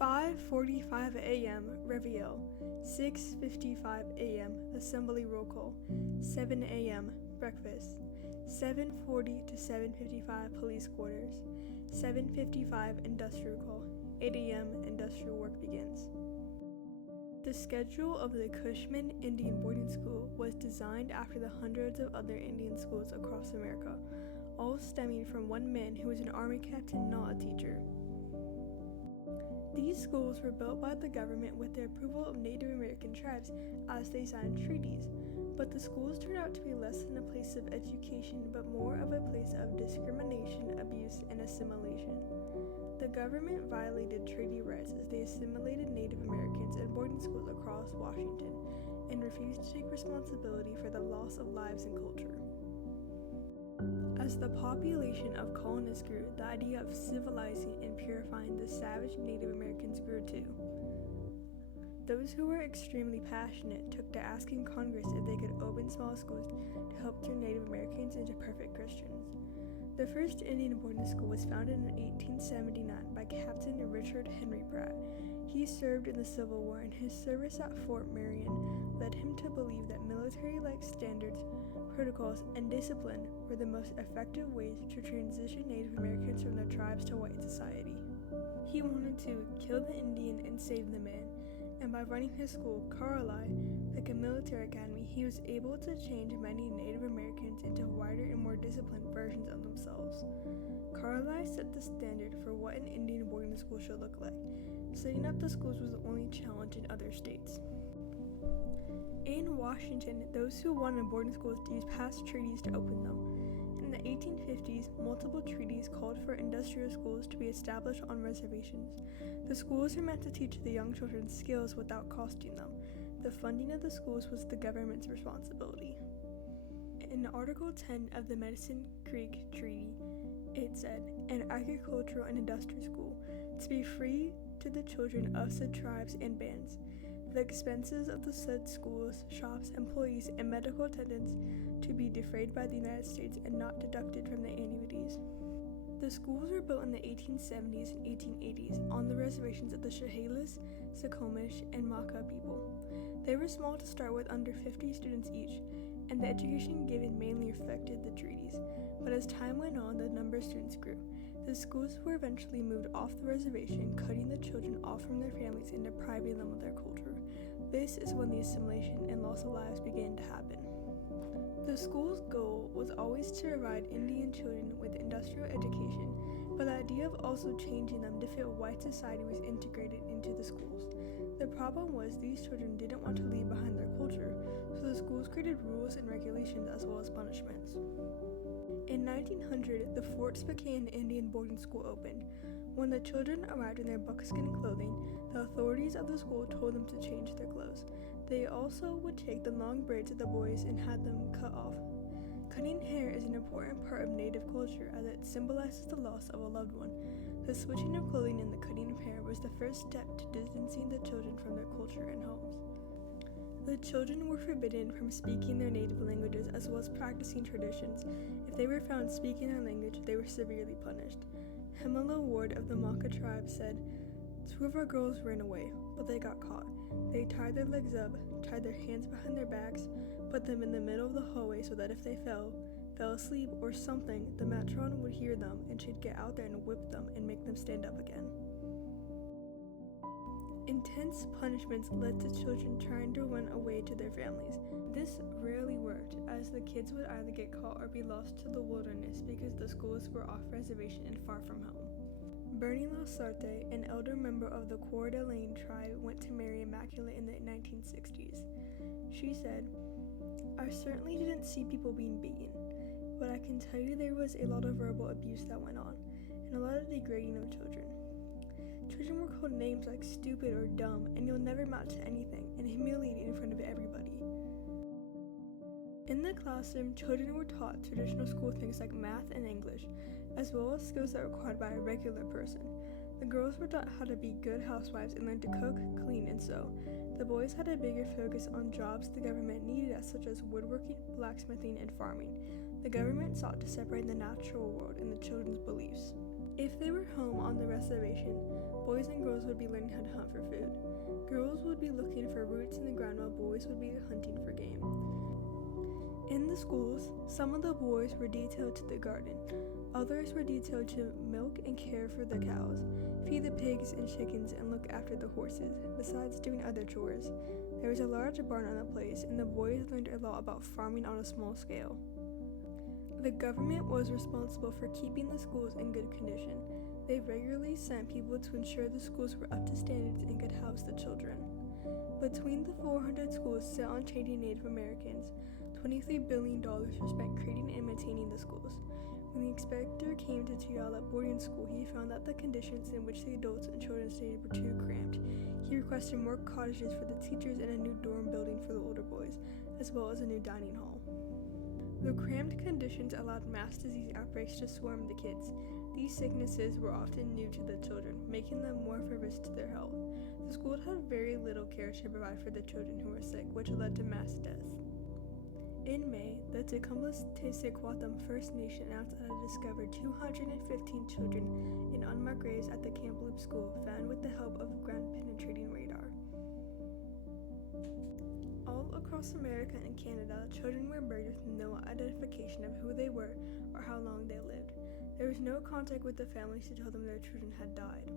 5:45 a.m. Reveille. 6:55 a.m. Assembly roll call. 7 a.m. Breakfast. 7:40 to 7:55 police quarters. 7:55 industrial call. 8 a.m. industrial work begins. The schedule of the Cushman Indian Boarding School was designed after the hundreds of other Indian schools across America, all stemming from one man who was an army captain, not a teacher. These schools were built by the government with the approval of Native American tribes as they signed treaties, but the schools turned out to be less than a place of education but more of a place of discrimination, abuse, and assimilation. The government violated treaty rights as they assimilated Native Americans in boarding schools across Washington and refused to take responsibility for the loss of lives and culture. As the population of colonists grew, the idea of civilizing and purifying the savage Native Americans grew too. Those who were extremely passionate took to asking Congress if they could open small schools to help turn Native Americans into perfect Christians. The first Indian boarding school was founded in 1879 by Captain Richard Henry Pratt. He served in the Civil War, and his service at Fort Marion led him to believe that military-like standards, protocols, and discipline were the most effective ways to transition Native Americans from their tribes to white society. He wanted to kill the Indian and save the man, and by running his school, Carlisle, like a military academy, he was able to change many Native Americans into whiter and more disciplined versions of themselves. Carlisle set the standard for what an Indian boarding school should look like. Setting up the schools was the only challenge in other states. In Washington, those who wanted boarding schools used past treaties to open them. In the 1850s, multiple treaties called for industrial schools to be established on reservations. The schools are meant to teach the young children skills without costing them. The funding of the schools was the government's responsibility. In Article 10 of the Medicine Creek Treaty, it said, "An agricultural and industrial school to be free to the children of said tribes and bands. The expenses of the said schools, shops, employees, and medical attendants to be defrayed by the United States and not deducted from the annuities." The schools were built in the 1870s and 1880s on the reservations of the Chehalis, Suquamish, and Makah people. They were small to start with, under 50 students each, and the education given mainly reflected the treaties. But as time went on, the number of students grew. The schools were eventually moved off the reservation, cutting the children off from their families and depriving them of their culture. This is when the assimilation and loss of lives began to happen. The school's goal was always to provide Indian children with industrial education, but the idea of also changing them to fit white society was integrated into the schools. The problem was these children didn't want to leave behind their culture, so the schools created rules and regulations as well as punishments. In 1900, the Fort Spokane Indian Boarding School opened. When the children arrived in their buckskin clothing, the authorities of the school told them to change their clothes. They also would take the long braids of the boys and had them cut off. Cutting hair is an important part of Native culture as it symbolizes the loss of a loved one. The switching of clothing and the cutting of hair was the first step to distancing the children from their culture and homes. The children were forbidden from speaking their native languages as well as practicing traditions. If they were found speaking their language, they were severely punished. Hemela Ward of the Makah tribe said, "2 of our girls ran away, but they got caught. They tied their legs up, tied their hands behind their backs, put them in the middle of the hallway so that if they fell asleep or something, the matron would hear them and she'd get out there and whip them and make them stand up again." Intense punishments led to children trying to run away to their families. This rarely worked, as the kids would either get caught or be lost to the wilderness because the schools were off reservation and far from home. Bernie Lasarte, an elder member of the Coeur d'Alene tribe, went to Mary Immaculate in the 1960s. She said, "I certainly didn't see people being beaten, but I can tell you there was a lot of verbal abuse that went on, and a lot of degrading of children. Children were called names like stupid or dumb, and you'll never amount to anything, and humiliated in front of everybody." In the classroom, children were taught traditional school things like math and English, as well as skills that were required by a regular person. The girls were taught how to be good housewives and learn to cook, clean, and sew. The boys had a bigger focus on jobs the government needed, such as woodworking, blacksmithing, and farming. The government sought to separate the natural world and the children's beliefs. If they were home on the reservation, boys and girls would be learning how to hunt for food. Girls would be looking for roots in the ground while boys would be hunting for game. In the schools, some of the boys were detailed to the garden. Others were detailed to milk and care for the cows, feed the pigs and chickens, and look after the horses, besides doing other chores. There was a large barn on the place, and the boys learned a lot about farming on a small scale. The government was responsible for keeping the schools in good condition. They regularly sent people to ensure the schools were up to standards and could house the children. Between the 400 schools set on training Native Americans, $23 billion were spent creating and maintaining the schools. When the inspector came to Tuyala boarding school, he found that the conditions in which the adults and children stayed were too cramped. He requested more cottages for the teachers and a new dorm building for the older boys, as well as a new dining hall. The cramped conditions allowed mass disease outbreaks to swarm the kids. These sicknesses were often new to the children, making them more of a risk to their health. The school had very little care to provide for the children who were sick, which led to mass deaths. In May, the Tecumseh Tesequatum First Nation announced that it discovered 215 children in unmarked graves at the Kamloops School, found with the help of ground-penetrating radar. All across America and Canada, children were buried with no identification of who they were or how long they lived. There was no contact with the families to tell them their children had died.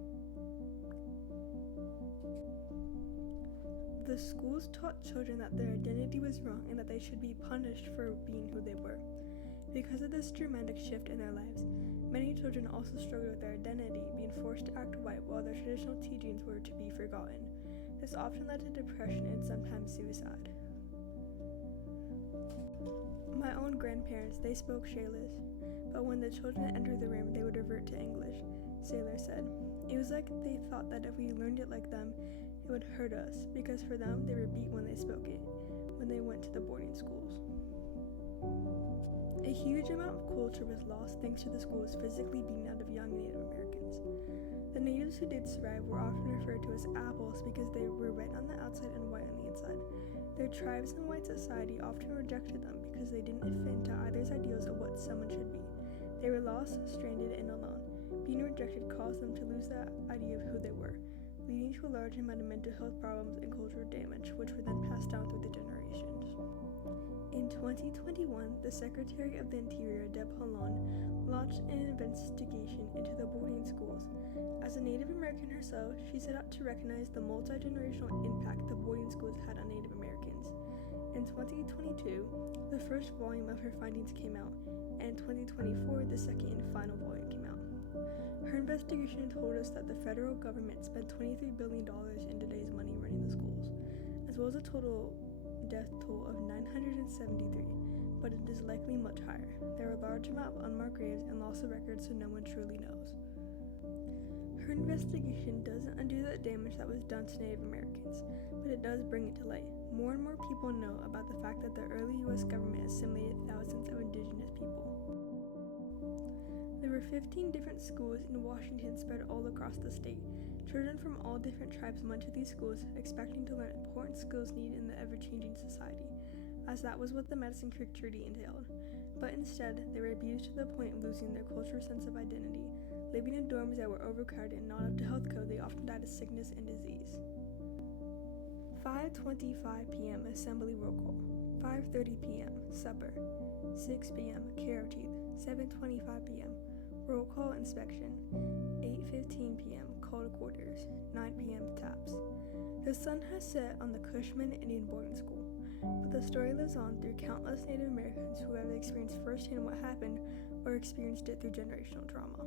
The schools taught children that their identity was wrong and that they should be punished for being who they were. Because of this dramatic shift in their lives, many children also struggled with their identity, being forced to act white while their traditional teachings were to be forgotten. This often led to depression and sometimes suicide. My own grandparents, they spoke Shailish, but when the children entered the room, they would revert to English, Sailor said. It was like they thought that if we learned it like them, it would hurt us, because for them, they were beat when they spoke it, when they went to the boarding schools. A huge amount of culture was lost thanks to the schools physically beating out of young Native Americans. The natives who did survive were often referred to as apples because they were red on the outside and white on the inside. Their tribes in white society often rejected them because they didn't fit into either's ideals of what someone should be. They were lost, stranded, and alone. Being rejected caused them to lose the idea of who they were, leading to a large amount of mental health problems and cultural damage, which were then passed down through the generations. In 2021, the Secretary of the Interior, Deb Haaland, launched an investigation into the boarding schools. As a Native American herself, she set out to recognize the multi-generational impact the boarding schools had on Native Americans. In 2022, the first volume of her findings came out, and in 2024, the second and final volume came out. Her investigation told us that the federal government spent $23 billion in today's money running the schools, as well as a total death toll of 973, but it is likely much higher. There are a large amount of unmarked graves and loss of records, so no one truly knows. Her investigation doesn't undo the damage that was done to Native Americans, but it does bring it to light. More and more people know about the fact that the early U.S. government assimilated thousands of indigenous people. There were 15 different schools in Washington spread all across the state. Children from all different tribes went to these schools expecting to learn important skills needed in the ever-changing society, as that was what the Medicine Creek Treaty entailed. But instead, they were abused to the point of losing their cultural sense of identity. Living in dorms that were overcrowded and not up to health code, they often died of sickness and disease. 5:25 p.m. Assembly roll call. 5:30 p.m. Supper. 6 p.m. Care of teeth. 7:25 p.m. Roll call inspection. 8:15 p.m. Call to quarters. 9 p.m. Taps. The sun has set on the Cushman Indian Boarding School, but the story lives on through countless Native Americans who have experienced firsthand what happened or experienced it through generational trauma.